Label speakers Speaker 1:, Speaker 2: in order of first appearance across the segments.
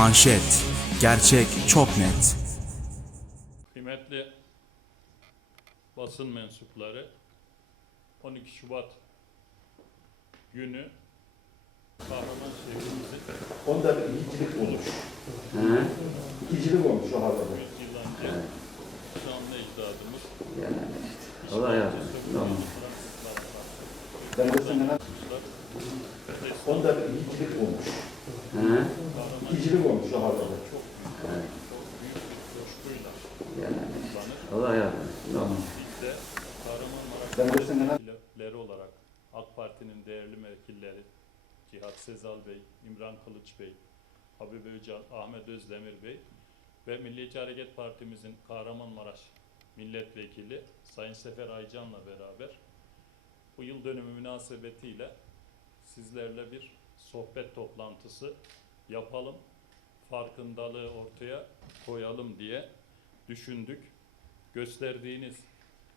Speaker 1: Manşet. Gerçek çok net.
Speaker 2: Kıymetli basın mensupları 12 Şubat günü kahraman şehrimizin
Speaker 3: Onda bir ikicilik olmuş. İkicilik olmuş o havada.
Speaker 2: 100 yıl önce canlı ecdadımız
Speaker 4: Yani Allah yardım. Tamam.
Speaker 3: Ben de senden onda bir ikicilik olmuş.
Speaker 4: He?
Speaker 3: İkicilik olmuş
Speaker 4: Yani
Speaker 2: kutlanır.
Speaker 4: Allah yardım. Tamam.
Speaker 2: Kahramanmaraş
Speaker 3: Ben de senden
Speaker 2: vekilleri olarak AK Parti'nin değerli vekilleri Cihat Sezal Bey, İmran Kılıç Bey, Habib Öcal, Ahmet Özdemir Bey ve Milliyetçi Hareket Partimizin Kahramanmaraş milletvekili Sayın Sefer Aycan'la beraber bu yıl dönümü münasebetiyle sizlerle bir sohbet toplantısı yapalım, farkındalığı ortaya koyalım diye düşündük. Gösterdiğiniz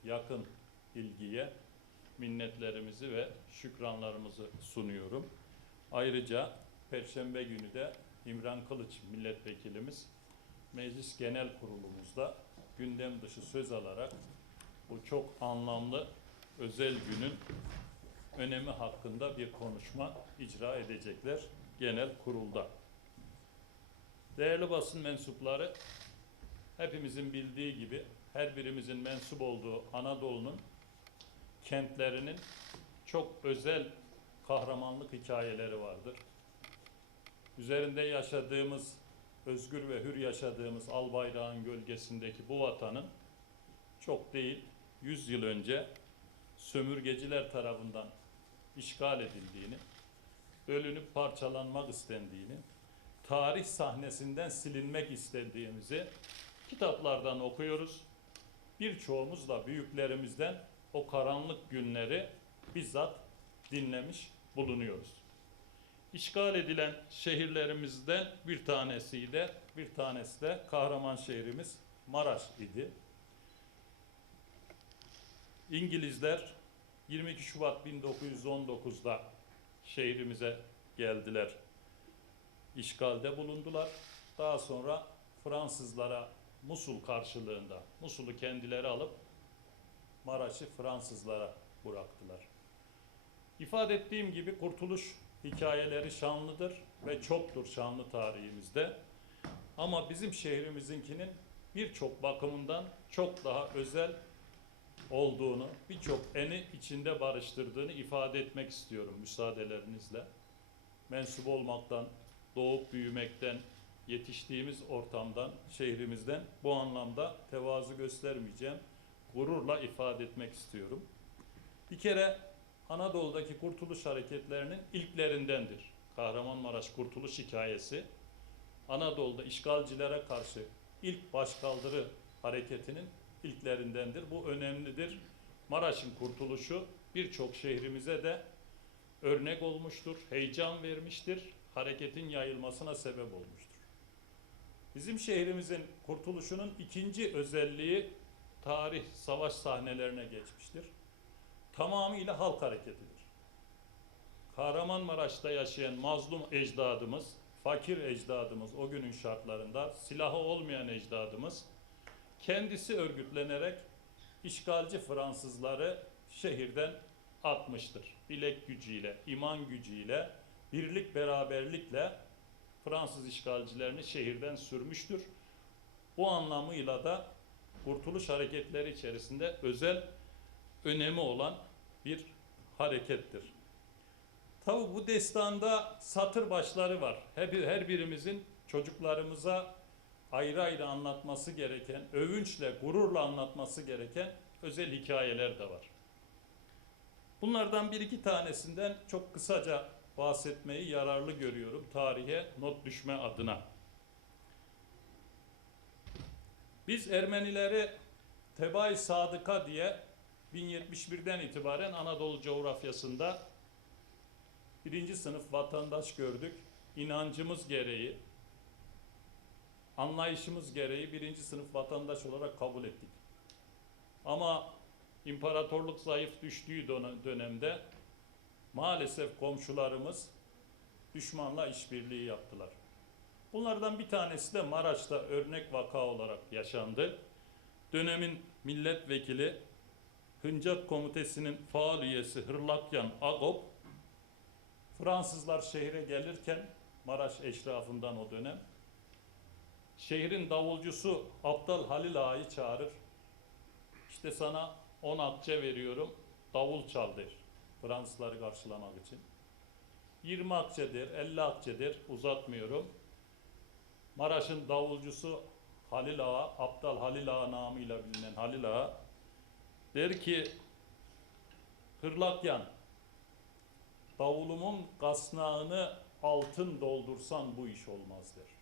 Speaker 2: yakın ilgiye minnetlerimizi ve şükranlarımızı sunuyorum. Ayrıca Perşembe günü de İmran Kılıç milletvekilimiz Meclis Genel Kurulumuzda gündem dışı söz alarak bu çok anlamlı özel günün önemi hakkında bir konuşma icra edecekler genel kurulda. Değerli basın mensupları, hepimizin bildiği gibi her birimizin mensup olduğu Anadolu'nun kentlerinin çok özel kahramanlık hikayeleri vardır. Üzerinde yaşadığımız, özgür ve hür yaşadığımız al bayrağın gölgesindeki bu vatanın çok değil 100 yıl önce sömürgeciler tarafından işgal edildiğini, bölünüp parçalanmak istendiğini, tarih sahnesinden silinmek istediğimizi kitaplardan okuyoruz. Birçoğumuz da büyüklerimizden o karanlık günleri bizzat dinlemiş bulunuyoruz. İşgal edilen şehirlerimizden bir tanesi de bir tanesi de kahraman şehrimiz Maraş idi. İngilizler 22 Şubat 1919'da şehrimize geldiler. İşgalde bulundular. Daha sonra Fransızlara Musul karşılığında Musul'u kendileri alıp Maraş'ı Fransızlara bıraktılar. İfade ettiğim gibi kurtuluş hikayeleri şanlıdır ve çoktur şanlı tarihimizde. Ama bizim şehrimizinkinin birçok bakımından çok daha özel olduğunu, birçok eni içinde barıştırdığını ifade etmek istiyorum müsaadelerinizle. Mensup olmaktan, doğup büyümekten, yetiştiğimiz ortamdan, şehrimizden bu anlamda tevazu göstermeyeceğim gururla ifade etmek istiyorum. Bir kere Anadolu'daki kurtuluş hareketlerinin ilklerindendir. Kahramanmaraş Kurtuluş Hikayesi. Anadolu'da işgalcilere karşı ilk başkaldırı hareketinin ilklerindendir. Bu önemlidir. Maraş'ın kurtuluşu birçok şehrimize de örnek olmuştur, heyecan vermiştir, hareketin yayılmasına sebep olmuştur. Bizim şehrimizin kurtuluşunun ikinci özelliği tarih savaş sahnelerine geçmiştir. Tamamıyla halk hareketidir. Kahramanmaraş'ta yaşayan mazlum ecdadımız, fakir ecdadımız o günün şartlarında silahı olmayan ecdadımız kendisi örgütlenerek işgalci Fransızları şehirden atmıştır. Bilek gücüyle, iman gücüyle, birlik beraberlikle Fransız işgalcilerini şehirden sürmüştür. Bu anlamıyla da kurtuluş hareketleri içerisinde özel önemi olan bir harekettir. Tabi bu destanda satır başları var. Her, her birimizin çocuklarımıza ayrı ayrı anlatması gereken, övünçle, gururla anlatması gereken özel hikayeler de var. Bunlardan bir iki tanesinden çok kısaca bahsetmeyi yararlı görüyorum tarihe not düşme adına. Biz Ermenileri Tebay Sadıka diye 1071'den itibaren Anadolu coğrafyasında birinci sınıf vatandaş gördük. İnancımız gereği, anlayışımız gereği birinci sınıf vatandaş olarak kabul ettik. Ama imparatorluk zayıf düştüğü dönem- dönemde maalesef komşularımız düşmanla işbirliği yaptılar. Bunlardan bir tanesi de Maraş'ta örnek vaka olarak yaşandı. Dönemin milletvekili Hıncak Komitesi'nin faal üyesi Hırlakyan Agop Fransızlar şehre gelirken Maraş eşrafından o dönem şehrin davulcusu Abdal Halil Ağa'yı çağırır. İşte sana 10 akçe veriyorum, davul çal der. Fransızları karşılamak için. 20 akçedir, 50 akçedir, uzatmıyorum. Maraş'ın davulcusu Halil Ağa, Abdal Halil Ağa namıyla bilinen Halil Ağa der ki Hırlakyan davulumun kasnağını altın doldursan bu iş olmaz der.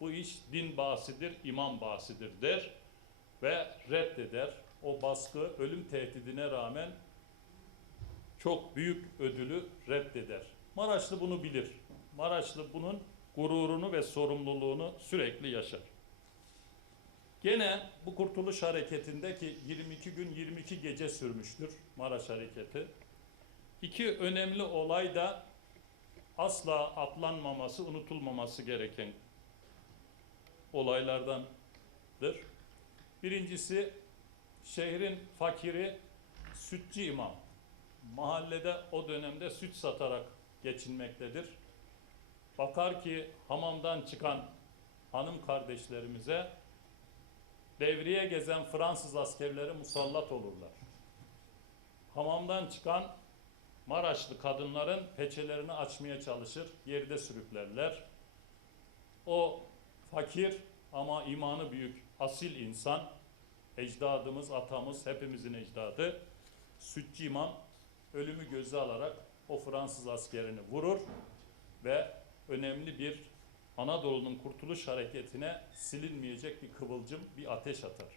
Speaker 2: Bu iş din bahsidir, iman bahsidir der ve reddeder. O baskı ölüm tehdidine rağmen çok büyük ödülü reddeder. Maraşlı bunu bilir. Maraşlı bunun gururunu ve sorumluluğunu sürekli yaşar. Gene bu Kurtuluş Hareketi'ndeki 22 gün 22 gece sürmüştür Maraş Hareketi. İki önemli olay da asla atlanmaması, unutulmaması gereken olaylardandır. Birincisi şehrin fakiri sütçü imam. Mahallede o dönemde süt satarak geçinmektedir. Bakar ki hamamdan çıkan hanım kardeşlerimize devriye gezen Fransız askerleri musallat olurlar. Hamamdan çıkan Maraşlı kadınların peçelerini açmaya çalışır, yerde sürüklerler. O fakir ama imanı büyük, asil insan, ecdadımız, atamız, hepimizin ecdadı, sütçü imam ölümü göze alarak o Fransız askerini vurur ve önemli bir Anadolu'nun kurtuluş hareketine silinmeyecek bir kıvılcım, bir ateş atar.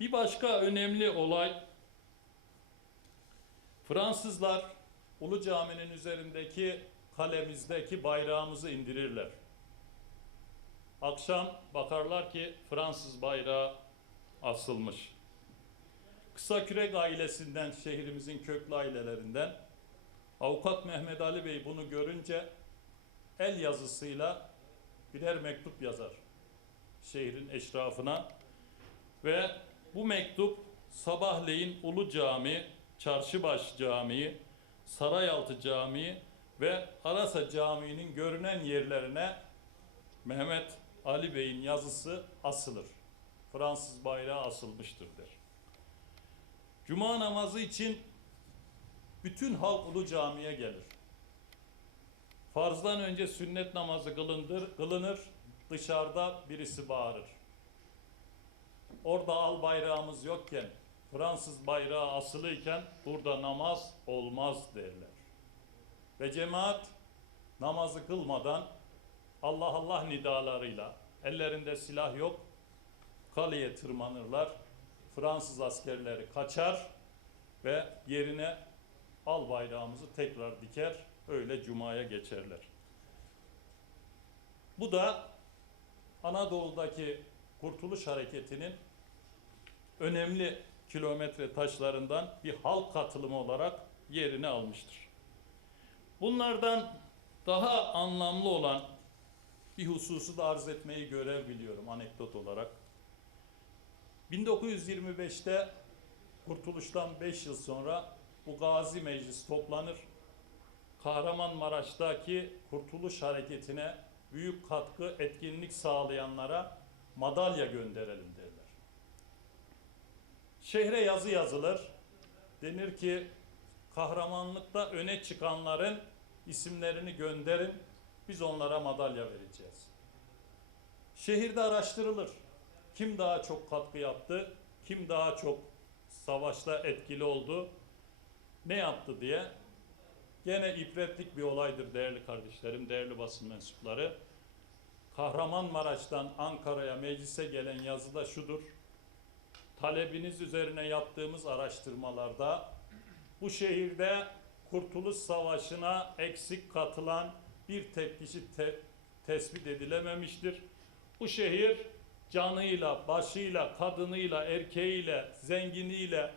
Speaker 2: Bir başka önemli olay Fransızlar Ulu Cami'nin üzerindeki kalemizdeki bayrağımızı indirirler. Akşam bakarlar ki Fransız bayrağı asılmış. Kısakürek ailesinden, şehrimizin köklü ailelerinden Avukat Mehmet Ali Bey bunu görünce el yazısıyla birer mektup yazar şehrin eşrafına ve bu mektup sabahleyin Ulu Cami, Çarşıbaş Camii, Sarayaltı Camii ve Arasa Camii'nin görünen yerlerine Mehmet Ali Bey'in yazısı asılır. Fransız bayrağı asılmıştır der. Cuma namazı için bütün halk Ulu Cami'ye gelir. Farzdan önce sünnet namazı kılındır, kılınır, dışarıda birisi bağırır. Orada al bayrağımız yokken, Fransız bayrağı asılıyken burada namaz olmaz derler. Ve cemaat namazı kılmadan Allah Allah nidalarıyla, ellerinde silah yok, kaleye tırmanırlar. Fransız askerleri kaçar ve yerine al bayrağımızı tekrar diker, öyle cumaya geçerler. Bu da Anadolu'daki Kurtuluş Hareketi'nin önemli kilometre taşlarından bir halk katılımı olarak yerini almıştır. Bunlardan daha anlamlı olan bir hususu da arz etmeyi görev biliyorum anekdot olarak. 1925'te Kurtuluş'tan 5 yıl sonra bu Gazi Meclis toplanır. Kahramanmaraş'taki Kurtuluş Hareketi'ne büyük katkı, etkinlik sağlayanlara madalya gönderelim derler. Şehre yazı yazılır. Denir ki kahramanlıkta öne çıkanların isimlerini gönderin. Biz onlara madalya vereceğiz. Şehirde araştırılır. Kim daha çok katkı yaptı, kim daha çok savaşta etkili oldu, ne yaptı diye. Gene ibretlik bir olaydır değerli kardeşlerim, değerli basın mensupları. Kahramanmaraş'tan Ankara'ya meclise gelen yazıda şudur. Talebiniz üzerine yaptığımız araştırmalarda bu şehirde Kurtuluş Savaşı'na eksik katılan bir tek kişi te- tespit edilememiştir. Bu şehir canıyla, başıyla, kadınıyla, erkeğiyle, zenginiyle,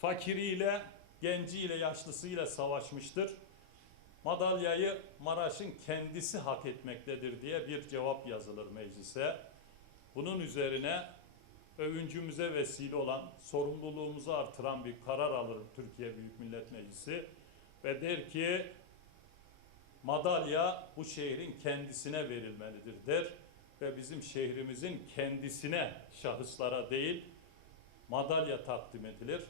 Speaker 2: fakiriyle, genciyle, yaşlısıyla savaşmıştır. madalyayı Maraş'ın kendisi hak etmektedir diye bir cevap yazılır meclise. Bunun üzerine övüncümüze vesile olan, sorumluluğumuzu artıran bir karar alır Türkiye Büyük Millet Meclisi ve der ki madalya bu şehrin kendisine verilmelidir der ve bizim şehrimizin kendisine şahıslara değil madalya takdim edilir.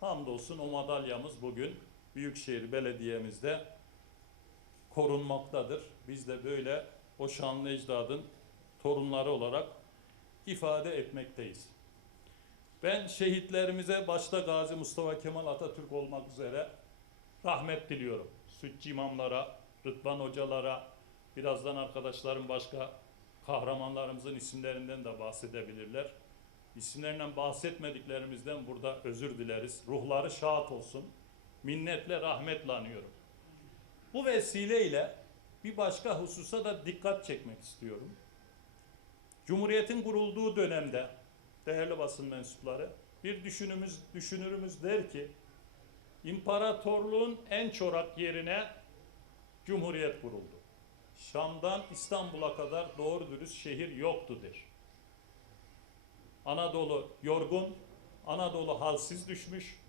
Speaker 2: Hamdolsun o madalyamız bugün Büyükşehir Belediye'mizde korunmaktadır. Biz de böyle o şanlı ecdadın torunları olarak ifade etmekteyiz. Ben şehitlerimize başta Gazi Mustafa Kemal Atatürk olmak üzere rahmet diliyorum. Sütçü imamlara, Rıdvan hocalara, birazdan arkadaşlarım başka kahramanlarımızın isimlerinden de bahsedebilirler. İsimlerinden bahsetmediklerimizden burada özür dileriz. Ruhları şahat olsun. Minnetle, rahmetle anıyorum. Bu vesileyle bir başka hususa da dikkat çekmek istiyorum. Cumhuriyetin kurulduğu dönemde değerli basın mensupları bir düşünümüz düşünürümüz der ki imparatorluğun en çorak yerine Cumhuriyet kuruldu. Şam'dan İstanbul'a kadar doğru dürüst şehir yoktu der. Anadolu yorgun, Anadolu halsiz düşmüş,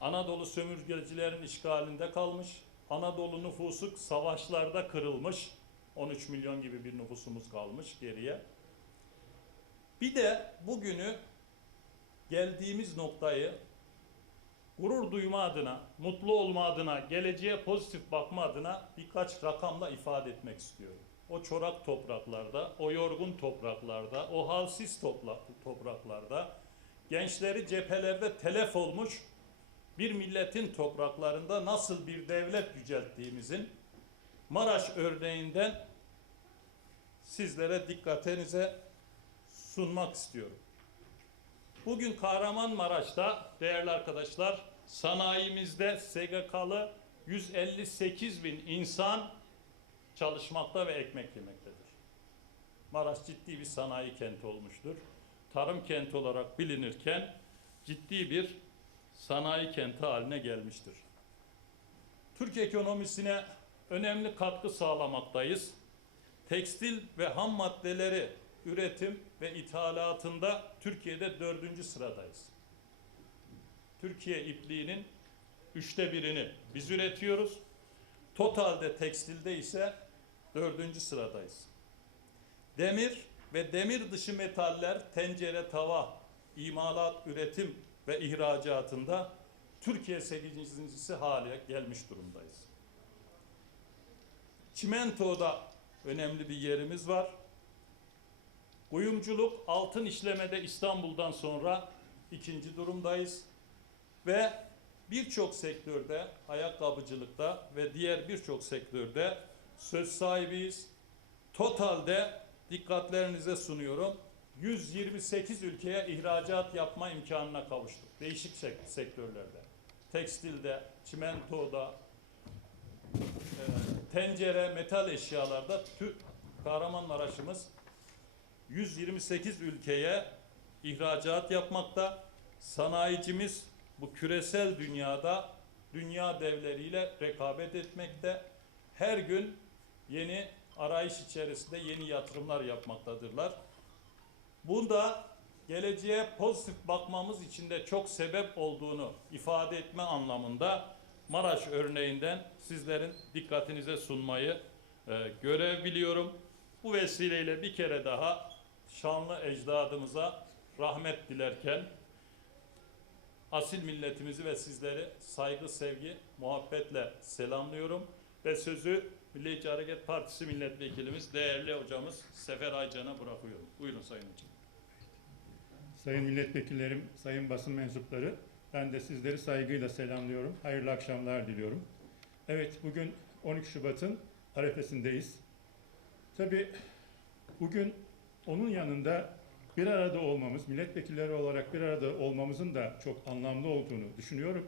Speaker 2: Anadolu sömürgecilerin işgalinde kalmış, Anadolu nüfusu savaşlarda kırılmış, 13 milyon gibi bir nüfusumuz kalmış geriye. Bir de bugünü geldiğimiz noktayı gurur duyma adına, mutlu olma adına, geleceğe pozitif bakma adına birkaç rakamla ifade etmek istiyorum. O çorak topraklarda, o yorgun topraklarda, o halsiz topraklarda, gençleri cephelerde telef olmuş bir milletin topraklarında nasıl bir devlet yücelttiğimizin Maraş örneğinden sizlere dikkatinize sunmak istiyorum. Bugün Kahramanmaraş'ta değerli arkadaşlar sanayimizde SGK'lı 158 bin insan çalışmakta ve ekmek yemektedir. Maraş ciddi bir sanayi kenti olmuştur. Tarım kenti olarak bilinirken ciddi bir sanayi kenti haline gelmiştir. Türk ekonomisine önemli katkı sağlamaktayız. Tekstil ve ham maddeleri üretim ve ithalatında Türkiye'de dördüncü sıradayız. Türkiye ipliğinin üçte birini biz üretiyoruz. Totalde tekstilde ise dördüncü sıradayız. Demir ve demir dışı metaller, tencere, tava, imalat, üretim ve ihracatında Türkiye sekizincisi hale gelmiş durumdayız. Çimento'da önemli bir yerimiz var. Kuyumculuk, altın işlemede İstanbul'dan sonra ikinci durumdayız. Ve birçok sektörde, ayakkabıcılıkta ve diğer birçok sektörde söz sahibiyiz. Totalde dikkatlerinize sunuyorum. 128 ülkeye ihracat yapma imkanına kavuştuk. Değişik sek- sektörlerde. Tekstilde, çimentoda, e, tencere, metal eşyalarda Türk Kahramanmaraş'ımız 128 ülkeye ihracat yapmakta. Sanayicimiz bu küresel dünyada dünya devleriyle rekabet etmekte. Her gün yeni arayış içerisinde yeni yatırımlar yapmaktadırlar. Bunda geleceğe pozitif bakmamız için de çok sebep olduğunu ifade etme anlamında Maraş örneğinden sizlerin dikkatinize sunmayı e, görev biliyorum. Bu vesileyle bir kere daha şanlı ecdadımıza rahmet dilerken asil milletimizi ve sizleri saygı, sevgi, muhabbetle selamlıyorum ve sözü Milliyetçi Hareket Partisi milletvekilimiz, değerli hocamız Sefer Aycan'a bırakıyorum. Buyurun Sayın Hocam.
Speaker 5: Sayın milletvekillerim, sayın basın mensupları, ben de sizleri saygıyla selamlıyorum. Hayırlı akşamlar diliyorum. Evet, bugün 13 Şubat'ın arefesindeyiz. Tabii bugün onun yanında bir arada olmamız, milletvekilleri olarak bir arada olmamızın da çok anlamlı olduğunu düşünüyorum.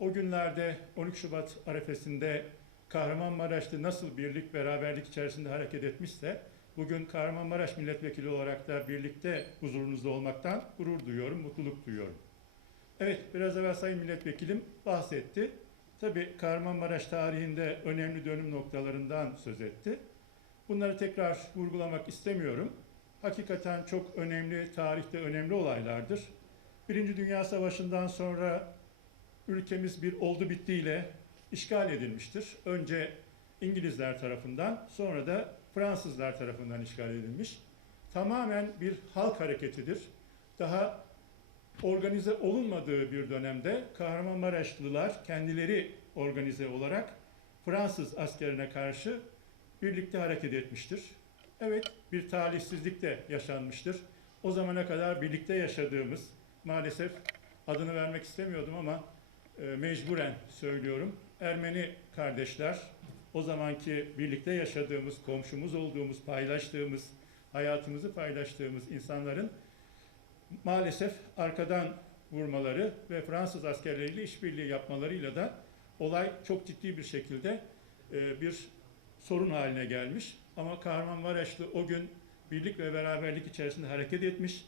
Speaker 5: O günlerde 13 Şubat arefesinde Kahramanmaraş'ta nasıl birlik, beraberlik içerisinde hareket etmişse, bugün Kahramanmaraş milletvekili olarak da birlikte huzurunuzda olmaktan gurur duyuyorum, mutluluk duyuyorum. Evet, biraz evvel Sayın Milletvekilim bahsetti. Tabii Kahramanmaraş tarihinde önemli dönüm noktalarından söz etti. Bunları tekrar vurgulamak istemiyorum. Hakikaten çok önemli, tarihte önemli olaylardır. Birinci Dünya Savaşı'ndan sonra ülkemiz bir oldu bittiyle işgal edilmiştir. Önce İngilizler tarafından, sonra da Fransızlar tarafından işgal edilmiş. Tamamen bir halk hareketidir. Daha organize olunmadığı bir dönemde Kahramanmaraşlılar kendileri organize olarak Fransız askerine karşı birlikte hareket etmiştir. Evet, bir talihsizlik de yaşanmıştır. O zamana kadar birlikte yaşadığımız, maalesef adını vermek istemiyordum ama e, mecburen söylüyorum. Ermeni kardeşler, o zamanki birlikte yaşadığımız, komşumuz olduğumuz, paylaştığımız, hayatımızı paylaştığımız insanların maalesef arkadan vurmaları ve Fransız askerleriyle işbirliği yapmalarıyla da olay çok ciddi bir şekilde e, bir sorun haline gelmiş. Ama Kahramanmaraşlı o gün birlik ve beraberlik içerisinde hareket etmiş.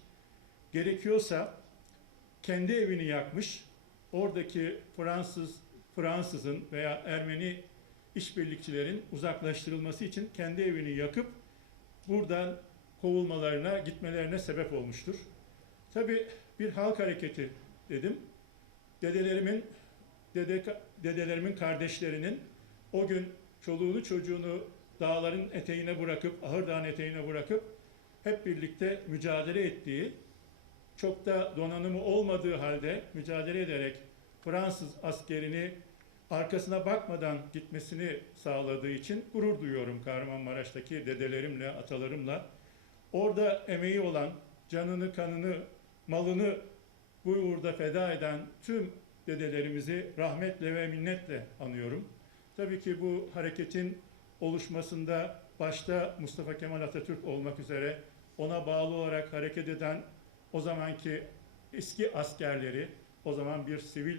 Speaker 5: Gerekiyorsa kendi evini yakmış, oradaki Fransız Fransızın veya Ermeni işbirlikçilerin uzaklaştırılması için kendi evini yakıp buradan kovulmalarına, gitmelerine sebep olmuştur. Tabii bir halk hareketi dedim. Dedelerimin, dede, dedelerimin kardeşlerinin o gün çoluğunu çocuğunu dağların eteğine bırakıp, Ahırdağ'ın eteğine bırakıp hep birlikte mücadele ettiği, çok da donanımı olmadığı halde mücadele ederek Fransız askerini arkasına bakmadan gitmesini sağladığı için gurur duyuyorum Kahramanmaraş'taki dedelerimle, atalarımla. Orada emeği olan, canını, kanını, malını bu uğurda feda eden tüm dedelerimizi rahmetle ve minnetle anıyorum. Tabii ki bu hareketin oluşmasında başta Mustafa Kemal Atatürk olmak üzere ona bağlı olarak hareket eden o zamanki eski askerleri, o zaman bir sivil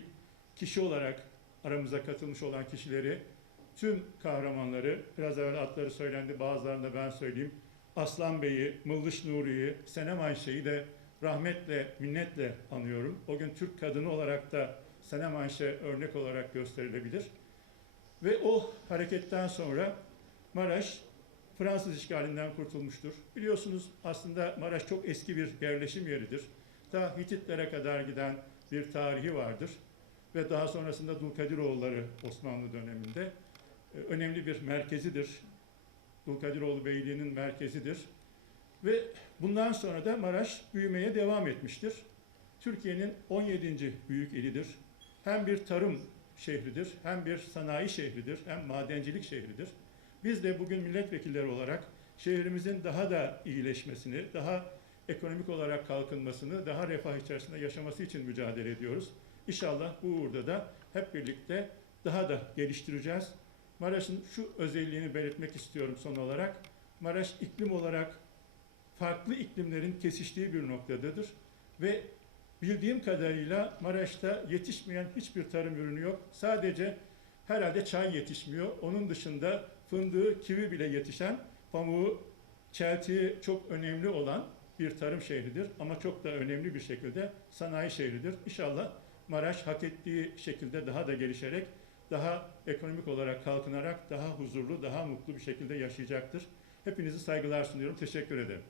Speaker 5: kişi olarak aramıza katılmış olan kişileri, tüm kahramanları, biraz evvel adları söylendi, bazılarını da ben söyleyeyim. Aslan Bey'i, Mıllış Nuri'yi, Senem Ayşe'yi de rahmetle, minnetle anıyorum. O gün Türk kadını olarak da Senem Ayşe örnek olarak gösterilebilir. Ve o hareketten sonra Maraş Fransız işgalinden kurtulmuştur. Biliyorsunuz aslında Maraş çok eski bir yerleşim yeridir. Ta Hititlere kadar giden bir tarihi vardır. Ve daha sonrasında Dulkadiroğulları Osmanlı döneminde e, önemli bir merkezidir. Dulkadiroğlu Beyliği'nin merkezidir. Ve bundan sonra da Maraş büyümeye devam etmiştir. Türkiye'nin 17. büyük ilidir. Hem bir tarım şehridir, hem bir sanayi şehridir, hem madencilik şehridir. Biz de bugün milletvekilleri olarak şehrimizin daha da iyileşmesini, daha ekonomik olarak kalkınmasını, daha refah içerisinde yaşaması için mücadele ediyoruz. İnşallah bu uğurda da hep birlikte daha da geliştireceğiz. Maraş'ın şu özelliğini belirtmek istiyorum son olarak. Maraş iklim olarak farklı iklimlerin kesiştiği bir noktadadır ve bildiğim kadarıyla Maraş'ta yetişmeyen hiçbir tarım ürünü yok. Sadece herhalde çay yetişmiyor. Onun dışında fındığı, kivi bile yetişen, pamuğu, çeltiği çok önemli olan bir tarım şehridir. Ama çok da önemli bir şekilde sanayi şehridir. İnşallah Maraş hak ettiği şekilde daha da gelişerek, daha ekonomik olarak kalkınarak, daha huzurlu, daha mutlu bir şekilde yaşayacaktır. Hepinizi saygılar sunuyorum. Teşekkür ederim.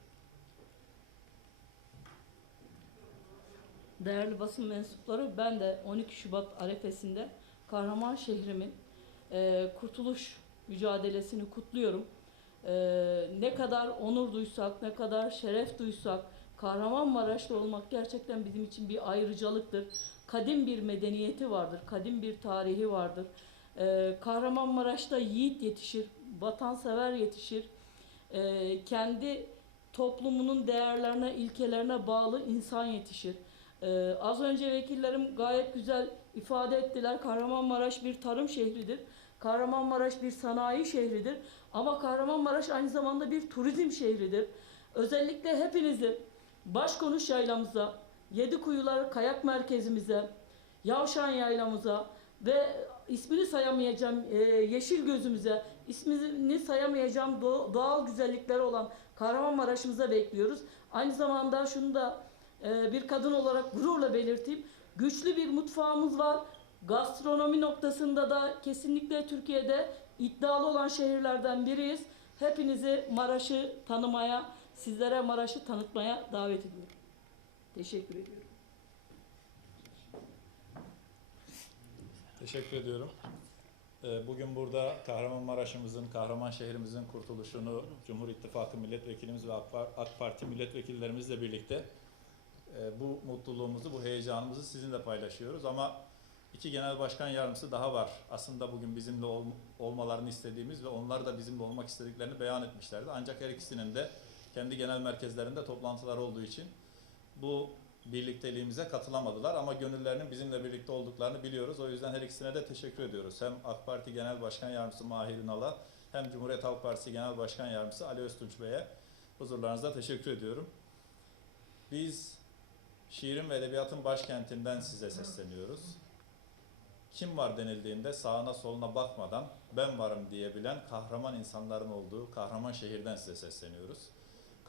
Speaker 6: Değerli basın mensupları, ben de 12 Şubat arefesinde kahraman şehrimin e, kurtuluş mücadelesini kutluyorum. E, ne kadar onur duysak, ne kadar şeref duysak, Kahramanmaraşlı olmak gerçekten bizim için bir ayrıcalıktır. Kadim bir medeniyeti vardır, kadim bir tarihi vardır. E, Kahramanmaraş'ta yiğit yetişir, vatansever yetişir. E, kendi toplumunun değerlerine, ilkelerine bağlı insan yetişir. Ee, az önce vekillerim gayet güzel ifade ettiler. Kahramanmaraş bir tarım şehridir. Kahramanmaraş bir sanayi şehridir. Ama Kahramanmaraş aynı zamanda bir turizm şehridir. Özellikle hepinizi Başkonuş yaylamıza, Yedikuyular Kayak Merkezimize, Yavşan Yaylamıza ve ismini sayamayacağım e, Yeşil Gözümüze, ismini sayamayacağım do- doğal güzellikleri olan Kahramanmaraş'ımıza bekliyoruz. Aynı zamanda şunu da e, bir kadın olarak gururla belirteyim. Güçlü bir mutfağımız var. Gastronomi noktasında da kesinlikle Türkiye'de iddialı olan şehirlerden biriyiz. Hepinizi Maraş'ı tanımaya, sizlere Maraş'ı tanıtmaya davet ediyorum. Teşekkür ediyorum.
Speaker 1: Teşekkür ediyorum. Ee, Bugün burada Kahramanmaraş'ımızın, kahraman şehrimizin kurtuluşunu Cumhur İttifakı milletvekilimiz ve AK Par- AK Parti milletvekillerimizle birlikte e, bu mutluluğumuzu, bu heyecanımızı sizinle paylaşıyoruz. Ama iki genel başkan yardımcısı daha var. Aslında bugün bizimle ol- olmalarını istediğimiz ve onlar da bizimle olmak istediklerini beyan etmişlerdi. Ancak her ikisinin de kendi genel merkezlerinde toplantılar olduğu için bu birlikteliğimize katılamadılar ama gönüllerinin bizimle birlikte olduklarını biliyoruz. O yüzden her ikisine de teşekkür ediyoruz. Hem AK Parti Genel Başkan Yardımcısı Mahir Ünal'a hem Cumhuriyet Halk Partisi Genel Başkan Yardımcısı Ali Öztunç Bey'e huzurlarınızda teşekkür ediyorum. Biz şiirin ve edebiyatın başkentinden size sesleniyoruz. Kim var denildiğinde sağına soluna bakmadan ben varım diyebilen kahraman insanların olduğu kahraman şehirden size sesleniyoruz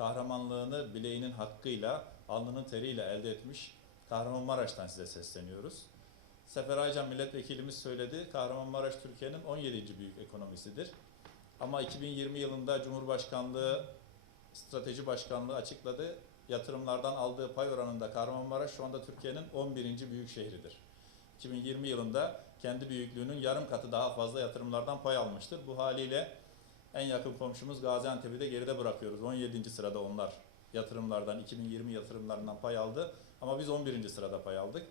Speaker 1: kahramanlığını bileğinin hakkıyla, alnının teriyle elde etmiş Kahramanmaraş'tan size sesleniyoruz. Sefer Aycan milletvekilimiz söyledi, Kahramanmaraş Türkiye'nin 17. büyük ekonomisidir. Ama 2020 yılında Cumhurbaşkanlığı Strateji Başkanlığı açıkladı. Yatırımlardan aldığı pay oranında Kahramanmaraş şu anda Türkiye'nin 11. büyük şehridir. 2020 yılında kendi büyüklüğünün yarım katı daha fazla yatırımlardan pay almıştır. Bu haliyle en yakın komşumuz Gaziantep'i de geride bırakıyoruz. 17. sırada onlar yatırımlardan, 2020 yatırımlarından pay aldı. Ama biz 11. sırada pay aldık.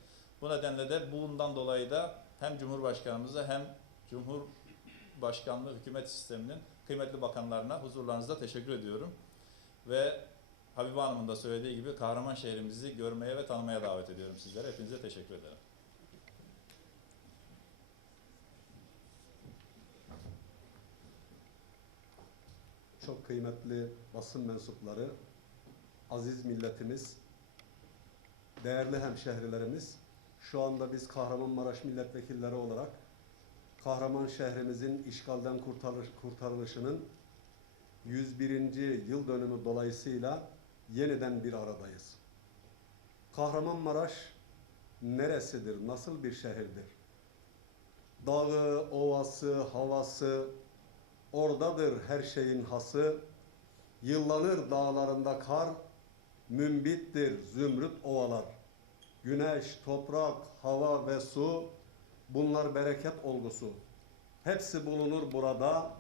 Speaker 1: Bu nedenle de bundan dolayı da hem Cumhurbaşkanımıza hem Cumhurbaşkanlığı hükümet sisteminin kıymetli bakanlarına huzurlarınızda teşekkür ediyorum. Ve Habibe Hanım'ın da söylediği gibi kahraman şehrimizi görmeye ve tanımaya davet ediyorum sizlere. Hepinize teşekkür ederim.
Speaker 7: Çok kıymetli basın mensupları, aziz milletimiz, değerli hemşehrilerimiz, şu anda biz Kahramanmaraş milletvekilleri olarak Kahraman şehrimizin işgalden kurtarılış, kurtarılışının 101. yıl dönümü dolayısıyla yeniden bir aradayız. Kahramanmaraş neresidir, nasıl bir şehirdir? Dağı, ovası, havası, Oradadır her şeyin hası, yıllanır dağlarında kar, mümbittir zümrüt ovalar. Güneş, toprak, hava ve su, bunlar bereket olgusu. Hepsi bulunur burada,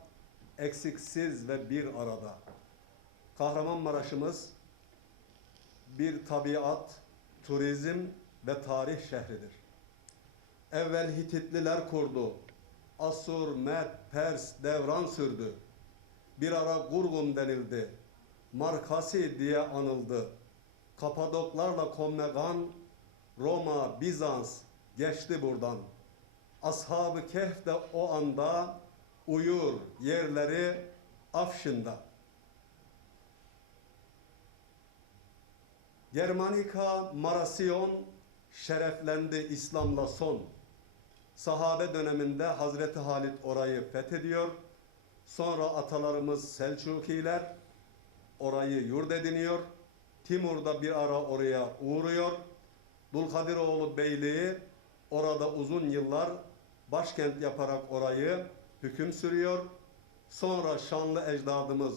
Speaker 7: eksiksiz ve bir arada. Kahramanmaraş'ımız bir tabiat, turizm ve tarih şehridir. Evvel Hititliler kurdu, Asur, Med, Pers devran sürdü. Bir ara Gurgun denildi. Markasi diye anıldı. Kapadoklarla Komnegan, Roma, Bizans geçti buradan. Ashab-ı Kehf de o anda uyur yerleri Afşin'da. Germanika, Marasion şereflendi İslam'la son. Sahabe döneminde Hazreti Halit orayı fethediyor. Sonra atalarımız Selçukiler orayı yurt ediniyor. Timur da bir ara oraya uğruyor. Dulkadiroğlu Beyliği orada uzun yıllar başkent yaparak orayı hüküm sürüyor. Sonra şanlı ecdadımız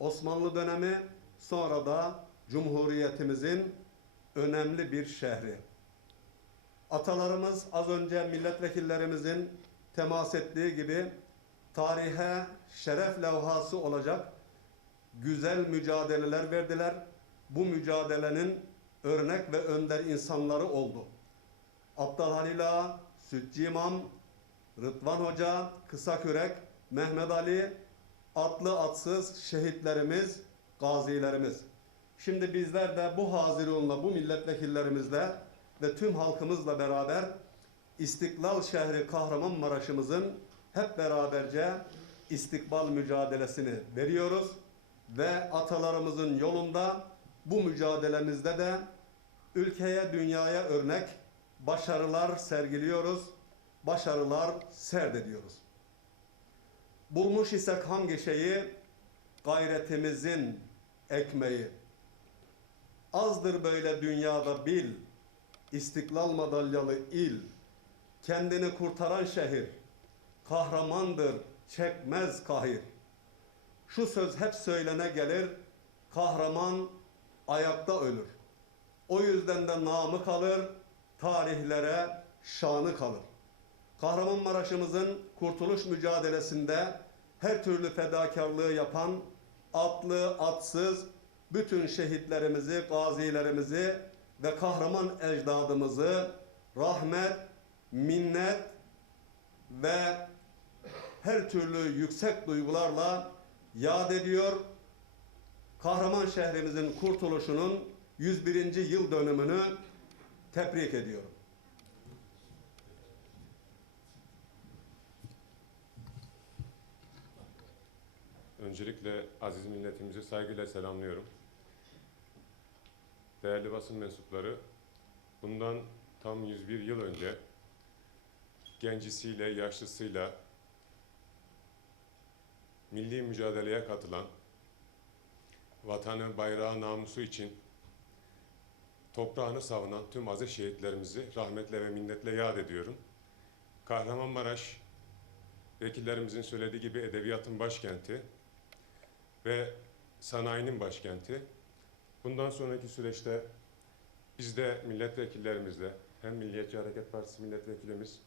Speaker 7: Osmanlı dönemi, sonra da Cumhuriyetimizin önemli bir şehri. Atalarımız az önce milletvekillerimizin temas ettiği gibi tarihe şeref levhası olacak güzel mücadeleler verdiler. Bu mücadelenin örnek ve önder insanları oldu. Aptal Halil Ağa, Sütçü İmam, Rıdvan Hoca, Kısakürek, Mehmet Ali, atlı atsız şehitlerimiz, gazilerimiz. Şimdi bizler de bu hazirunla, bu milletvekillerimizle ve tüm halkımızla beraber İstiklal şehri Kahramanmaraş'ımızın hep beraberce istikbal mücadelesini veriyoruz ve atalarımızın yolunda bu mücadelemizde de ülkeye, dünyaya örnek başarılar sergiliyoruz, başarılar serdediyoruz. Bulmuş isek hangi şeyi? Gayretimizin ekmeği. Azdır böyle dünyada bil, İstiklal madalyalı il, kendini kurtaran şehir, kahramandır, çekmez kahir. Şu söz hep söylene gelir, kahraman ayakta ölür. O yüzden de namı kalır, tarihlere şanı kalır. Kahramanmaraş'ımızın kurtuluş mücadelesinde her türlü fedakarlığı yapan atlı, atsız bütün şehitlerimizi, gazilerimizi ve kahraman ecdadımızı rahmet, minnet ve her türlü yüksek duygularla yad ediyor. Kahraman şehrimizin kurtuluşunun 101. yıl dönümünü tebrik ediyorum.
Speaker 8: Öncelikle aziz milletimizi saygıyla selamlıyorum. Değerli basın mensupları, bundan tam 101 yıl önce gencisiyle, yaşlısıyla milli mücadeleye katılan, vatanı, bayrağı, namusu için toprağını savunan tüm aziz şehitlerimizi rahmetle ve minnetle yad ediyorum. Kahramanmaraş, vekillerimizin söylediği gibi edebiyatın başkenti, ve sanayinin başkenti. Bundan sonraki süreçte biz de milletvekillerimizle hem Milliyetçi Hareket Partisi milletvekilimiz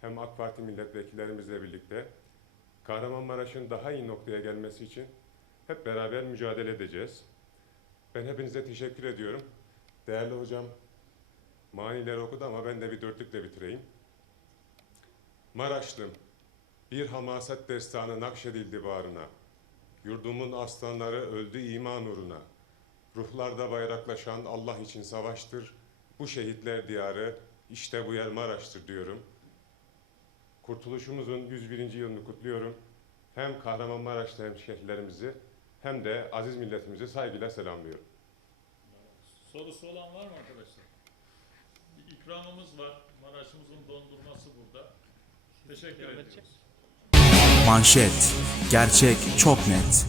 Speaker 8: hem AK Parti milletvekillerimizle birlikte Kahramanmaraş'ın daha iyi noktaya gelmesi için hep beraber mücadele edeceğiz. Ben hepinize teşekkür ediyorum. Değerli hocam manileri okudu ama ben de bir dörtlükle bitireyim. Maraşlım, bir hamaset destanı nakşedildi bağrına. Yurdumun aslanları öldü iman uğruna. Ruhlarda bayraklaşan Allah için savaştır. Bu şehitler diyarı işte bu yer Maraş'tır diyorum. Kurtuluşumuzun 101. yılını kutluyorum. Hem Kahramanmaraş'ta hemşehrilerimizi hem de aziz milletimizi saygıyla selamlıyorum.
Speaker 2: Sorusu olan var mı arkadaşlar? Bir ikramımız var. Maraş'ımızın dondurması burada. Teşekkür ediyoruz.
Speaker 1: Manşet. Gerçek çok net.